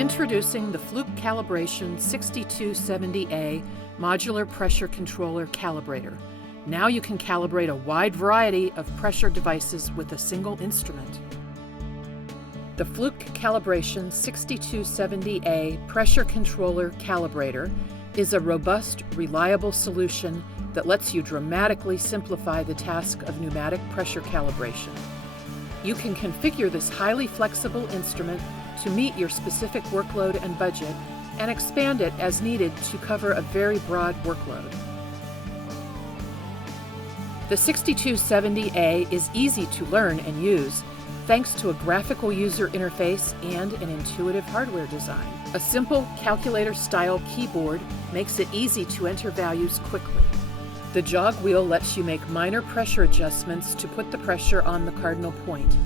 Introducing the Fluke Calibration 6270A Modular Pressure Controller Calibrator. Now you can calibrate a wide variety of pressure devices with a single instrument. The Fluke Calibration 6270A Pressure Controller Calibrator is a robust, reliable solution that lets you dramatically simplify the task of pneumatic pressure calibration. You can configure this highly flexible instrument to meet your specific workload and budget and expand it as needed to cover a very broad workload. The 6270A is easy to learn and use thanks to a graphical user interface and an intuitive hardware design. A simple calculator style keyboard makes it easy to enter values quickly. The jog wheel lets you make minor pressure adjustments to put the pressure on the cardinal point.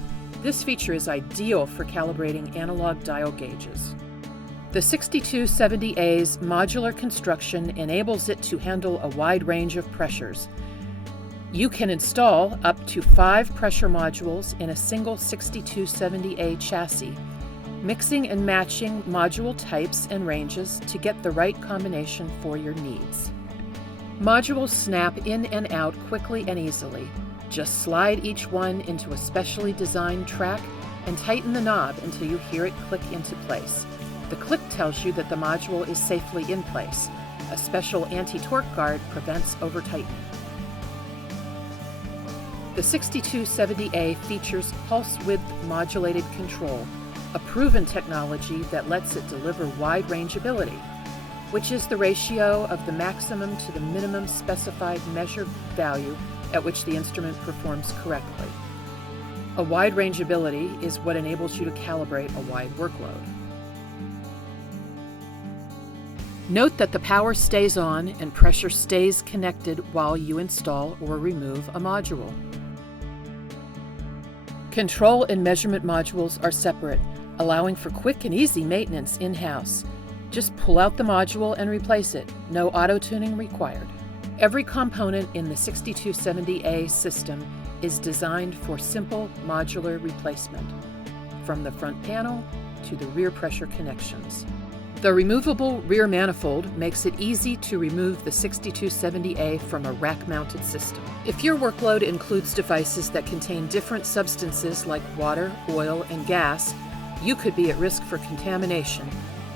This feature is ideal for calibrating analog dial gauges. The 6270A's modular construction enables it to handle a wide range of pressures. You can install up to five pressure modules in a single 6270A chassis, mixing and matching module types and ranges to get the right combination for your needs. Modules snap in and out quickly and easily, just slide each one into a specially designed track and tighten the knob until you hear it click into place. The click tells you that the module is safely in place. A special anti-torque guard prevents over-tightening. The 6270A features pulse width modulated control, a proven technology that lets it deliver wide rangeability, which is the ratio of the maximum to the minimum specified measured value at which the instrument performs correctly. A wide rangeability is what enables you to calibrate a wide workload. Note that the power stays on and pressure stays connected while you install or remove a module. Control and measurement modules are separate, allowing for quick and easy maintenance in-house. Just pull out the module and replace it, no auto-tuning required. Every component in the 6270A system is designed for simple modular replacement, from the front panel to the rear pressure connections. The removable rear manifold makes it easy to remove the 6270A from a rack-mounted system. If your workload includes devices that contain different substances like water, oil, and gas, you could be at risk for contamination,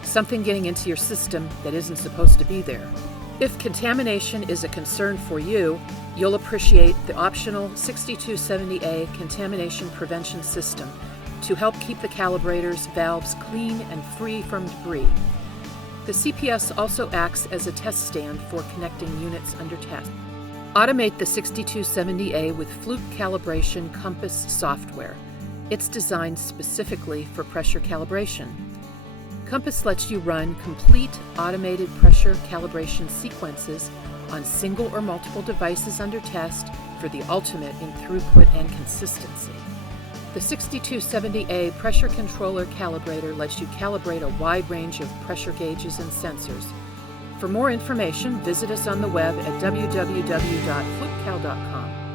something getting into your system that isn't supposed to be there. If contamination is a concern for you, you'll appreciate the optional 6270A contamination prevention system to help keep the calibrator's valves clean and free from debris. The CPS also acts as a test stand for connecting units under test. Automate the 6270A with Fluke Calibration Compass software. It's designed specifically for pressure calibration. Compass lets you run complete automated pressure calibration sequences on single or multiple devices under test for the ultimate in throughput and consistency. The 6270A pressure controller calibrator lets you calibrate a wide range of pressure gauges and sensors. For more information, visit us on the web at www.flukecal.com.